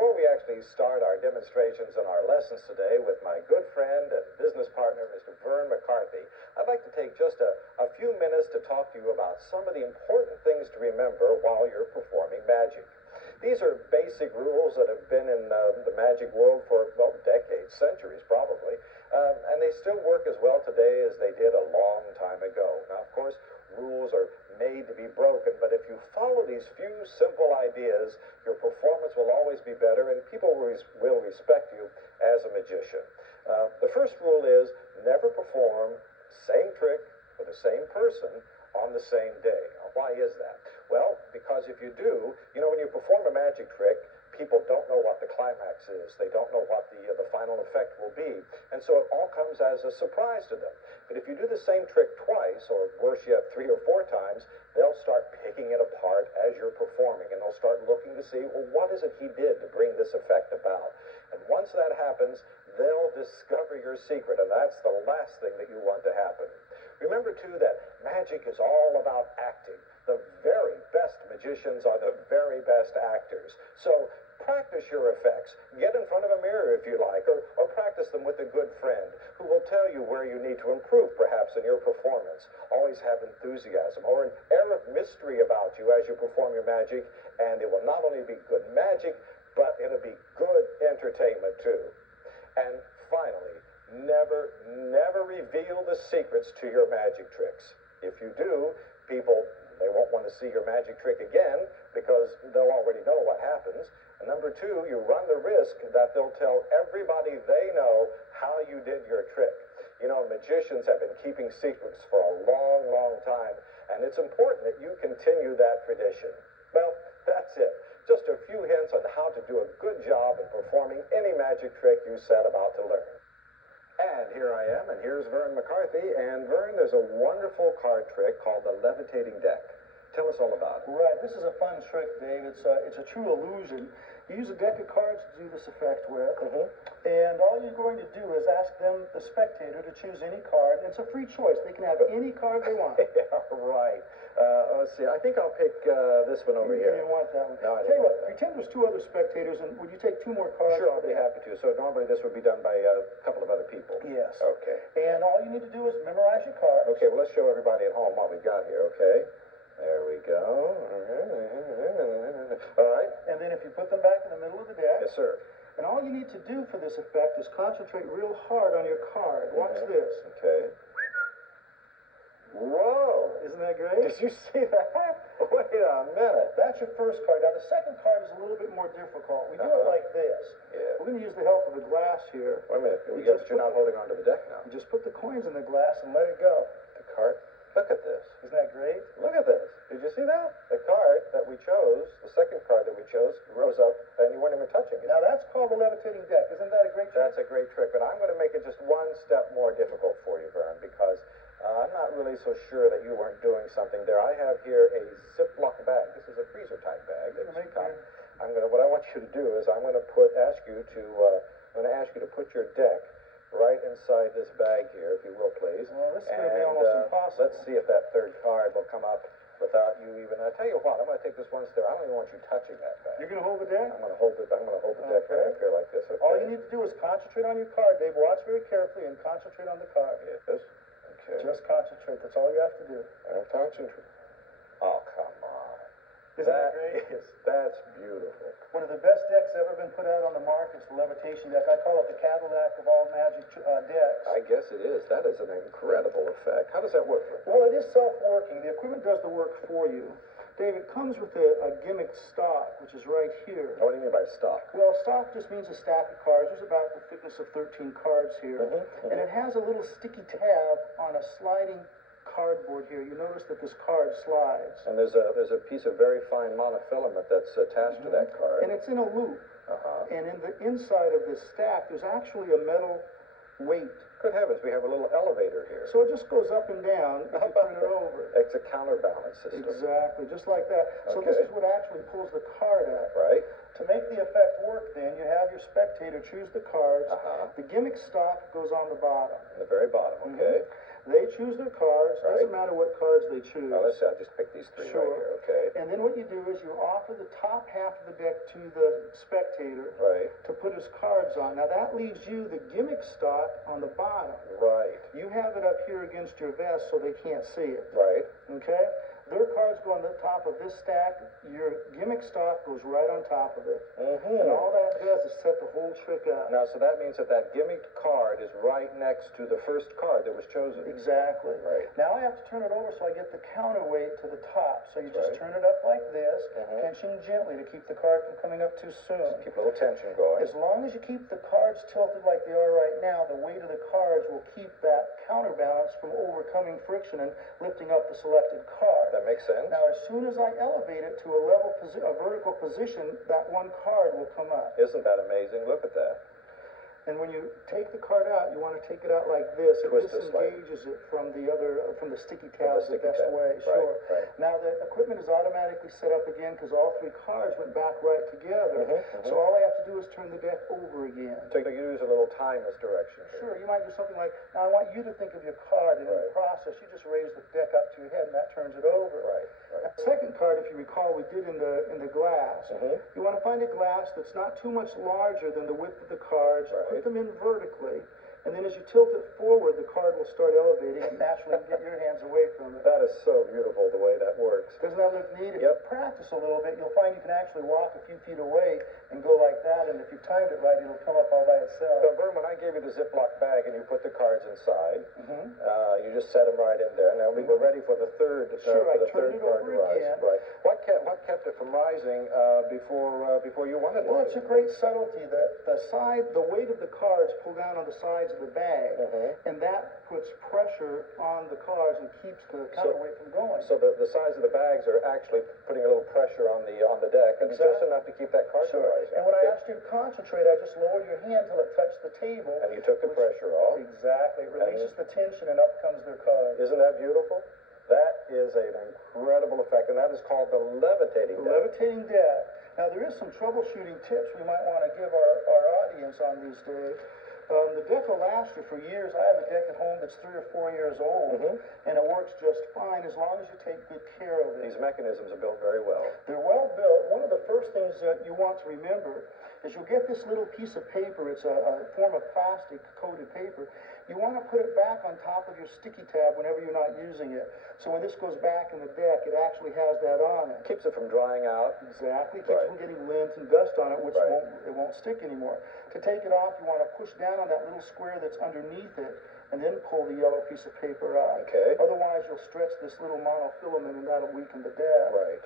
before we actually start our demonstrations and our lessons today with my good friend and business partner, Mr. Verne McCarthy, I'd like to take just a few minutes to talk to you about some of the important things to remember while you're performing magic. These are basic rules that have been in the magic world for, well, decades, centuries probably, and they still work as well today as they did a long time ago. Now, of course, rules are made to be broken, but if you follow these few simple ideas, your performance will always be better and people will respect you as a magician. The first rule is never perform same trick for the same person on the same day. Now, why is that? Well, because if you do, when you perform a magic trick, people don't know what the climax is. They don't know what the final effect will be. And so it all comes as a surprise to them. But if you do the same trick twice, or worse yet, 3 or 4 times, they'll start picking it apart as you're performing. And they'll start looking to see, well, what is it he did to bring this effect about? And once that happens, they'll discover your secret. And that's the last thing that you want to happen. Remember, too, that magic is all about acting. The very best magicians are the very best actors. So practice your effects. Get in front of a mirror if you like, or practice them with a good friend who will tell you where you need to improve, perhaps, in your performance. Always have enthusiasm or an air of mystery about you as you perform your magic, and it will not only be good magic, but it'll be good entertainment, too. And finally, never reveal the secrets to your magic tricks. If you do, they won't want to see your magic trick again because they'll already know what happens. And number 2, you run the risk that they'll tell everybody they know how you did your trick. Magicians have been keeping secrets for a long time, and it's important that you continue that tradition. Well, that's it. Just a few hints on how to do a good job in performing any magic trick you set about to learn. And here I am, and here's Verne McCarthy. And Verne, there's a wonderful card trick called the Levitating deck. Tell us all about it. Right, this is a fun trick, Dave. It's a true illusion. You use a deck of cards to do this effect with, and all you're going to do is ask them, the spectator, to choose any card. It's a free choice. They can have any card they want. Yeah, right. Let's see. I think I'll pick this one over here. You didn't want that one. No, I Tell you what, didn't. pretend there's 2 other spectators, and would you take 2 more cards? Sure, I'll be happy to. So normally this would be done by a couple of other people. Yes. Okay. And all you need to do is memorize your cards. Okay, well, let's show everybody at home what we've got here, okay? There we go. All right. And then if you put them back in the middle of the deck. Yes, sir. And all you need to do for this effect is concentrate real hard on your card. Watch this. Okay. Whoa! Isn't that great? Did you see that? Wait a minute. That's your first card. Now, the second card is a little bit more difficult. We do it like this. Yeah. We're going to use the help of a glass here. Wait a minute. You're not holding onto the deck now. You just put the coins in the glass and let it go. The card. Look at this. Isn't that great? Look at this. Did you see that? The card that we chose, the second card that we chose, rose up and you weren't even touching it. Now, that's called the Levitating deck. Isn't that a great trick? That's a great trick, but I'm going to make it just one step more difficult for you, Verne, because I'm not really so sure that you weren't doing something there. I have here a Ziploc bag. This is a freezer-type bag. What I want you to do is I'm going to ask you to put your deck right inside this bag here, if you will, please. Well, this is going to be almost impossible. Let's see if that third card will come up without you even. I tell you what, I'm going to take this one step. I don't even want you touching that bag. You're going to hold the deck? I'm going to hold the deck right up here like this. Okay? All you need to do is concentrate on your card, Dave. Watch very carefully and concentrate on the card. Yes. Okay. Just concentrate. That's all you have to do. Concentrate. Oh, come on. Isn't that great? That's beautiful. One of the best decks ever been put out on the market is the Levitation deck. I call it the Cadillac of all magic decks. I guess it is. That is an incredible effect. How does that work? Well, it is self-working. The equipment does the work for you. Dave, it comes with a gimmick stock, which is right here. What do you mean by stock? Well, stock just means a stack of cards. There's about the thickness of 13 cards here. And it has a little sticky tab on a sliding cardboard here. You notice that this card slides. And there's a piece of very fine monofilament that's attached to that card. And it's in a loop. And in the inside of this stack, there's actually a metal weight. Good heavens, we have a little elevator here. So it just goes up and down if you turn it over. It's a counterbalance system. Exactly, just like that. So this is what actually pulls the card up. Right. To make the effect work, then, you have your spectator choose the cards. The gimmick stock goes on the bottom. On the very bottom, okay. They choose their cards. Right. Doesn't matter what cards they choose. Now, let's say I'll just pick these three Sure. right here, okay? And then what you do is you offer the top half of the deck to the spectator Right. to put his cards on. Now that leaves you the gimmick stock on the bottom. Right. You have it up here against your vest so they can't see it. Right. Okay? Their cards go on the top of this stack. Your gimmick stock goes right on top of it. Mm-hmm. And all that does is set the whole trick up. Now, so that means that that gimmicked card is right next to the first card that was chosen. Exactly. Right. Now I have to turn it over so I get the counterweight to the top. So you just Right. turn it up like this, Mhm. pinching gently to keep the card from coming up too soon. Keep a little tension going. As long as you keep the cards tilted like they are right now, the weight of the cards will keep that counterbalance from overcoming friction and lifting up the selected card. That makes sense. Now, as soon as I elevate it to a vertical position, that one card will come up. Isn't that amazing? Look at that. And when you take the card out, you want to take it out like this. It Twist this way. disengages it from the sticky tab the sticky best tab. way. Right, Sure. right. Now the equipment is automatically set up again because all three cards went back right together. So all I have to do is turn the deck over again. So you use a little time misdirection here. Sure, you might do something like, now I want you to think of your card, and in the Right. process, you just raise the deck up to your head, and that turns it over. Right, right. Now, the second card, if you recall, we did in the glass. You want to find a glass that's not too much larger than the width of the cards. Right. Put them in vertically, and then as you tilt it forward, the card will start elevating, and naturally you get your hands away from it. That is so beautiful the way that works. Doesn't that look neat? If Yep. you practice a little bit, you'll find you can actually walk a few feet away and go like that, and if you timed it right, it'll come up all by itself. So, Verne, when I gave you the Ziploc bag and you put the cards inside, Mm-hmm. you just set them right in there. Now we're ready for the third, Sure, I for the turned third it card over to rise. again. Right. What kept it from rising before you wanted Well, it it's to? a great subtlety that the weight of the cards pull down on the sides of the bag, and that puts pressure on the cards and keeps the counterweight from going. So the size of the bags are actually putting a little pressure on the deck, and just Exactly. enough to keep that card from Sure. rising. And when I Okay. asked you to concentrate, I just lowered your hand till it touched the table. And you took the pressure off. Exactly. It releases the tension, and up comes their card. Isn't that beautiful? That is an incredible effect, and that is called the levitating The deck. levitating deck. Now, there is some troubleshooting tips we might want to give our audience on these days. The deck will last you for years. I have a deck at home that's 3 or 4 years old, and it works just fine as long as you take good care of it. These mechanisms are built very well. They're well built. One of the first things that you want to remember is you'll get this little piece of paper. It's a form of plastic coated paper. You want to put it back on top of your sticky tab whenever you're not using it. So when this goes back in the deck, it actually has that on it. Keeps it from drying out. Exactly. Keeps Right. from getting lint and dust on it, which Right. won't stick anymore. To take it off, you want to push down on that little square that's underneath it, and then pull the yellow piece of paper out. Okay. Otherwise, you'll stretch this little monofilament, and that'll weaken the deck. Right.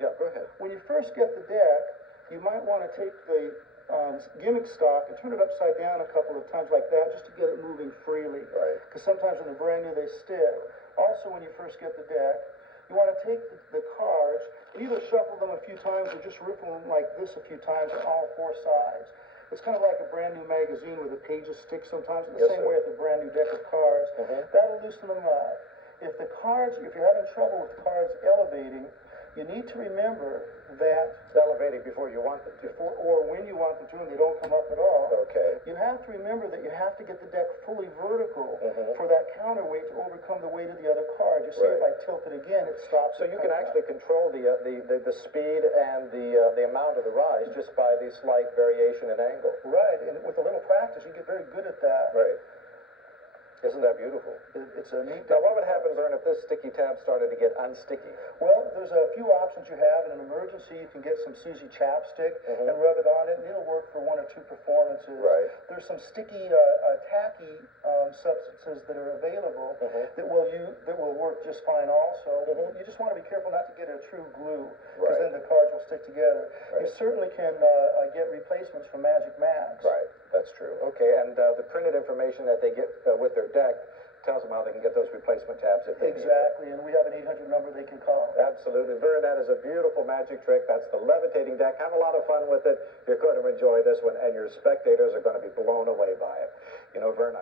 Yeah, go ahead. When you first get the deck, you might want to take the gimmick stock and turn it upside down a couple of times like that, just to get it moving freely. Right. Because sometimes when they're brand new, they stick. Also, when you first get the deck, you want to take the cards, either shuffle them a few times or just ripple them like this a few times on all 4 sides. It's kind of like a brand new magazine where the pages stick sometimes, the Yes, same sir. way with a brand new deck of cards. That'll loosen them up. If you're having trouble with cards elevating, you need to remember that Elevating before you want them to. or when you want them to, and they don't come up at all. Okay. You have to remember that you have to get the deck fully vertical for that counterweight to overcome the weight of the other card. You see, if I Right. tilt it again, it stops. So it you can coming up. actually control the speed and the amount of the rise just by the slight variation in angle. Right, and with a little practice, you get very good at that. Right. Isn't that beautiful? It's a neat. Now, what would happen, Verne, if this sticky tab started to get unsticky? Well, there's a few options you have. In an emergency, you can get some Suzy chapstick and rub it on it, and it'll work for 1 or 2 performances. Right. There's some sticky, tacky substances that are available that will work just fine also. You just want to be careful not to get a true glue, because Right. then the cards will stick together. You Right. certainly can get replacements from Magic Max. Right. That's true. Okay, and the printed information that they get with their deck tells them how they can get those replacement tabs if they need them. Exactly, and we have an 800 number they can call. Absolutely. Verne, that is a beautiful magic trick. That's the levitating deck. Have a lot of fun with it. You're going to enjoy this one, and your spectators are going to be blown away by it. You know, Verne,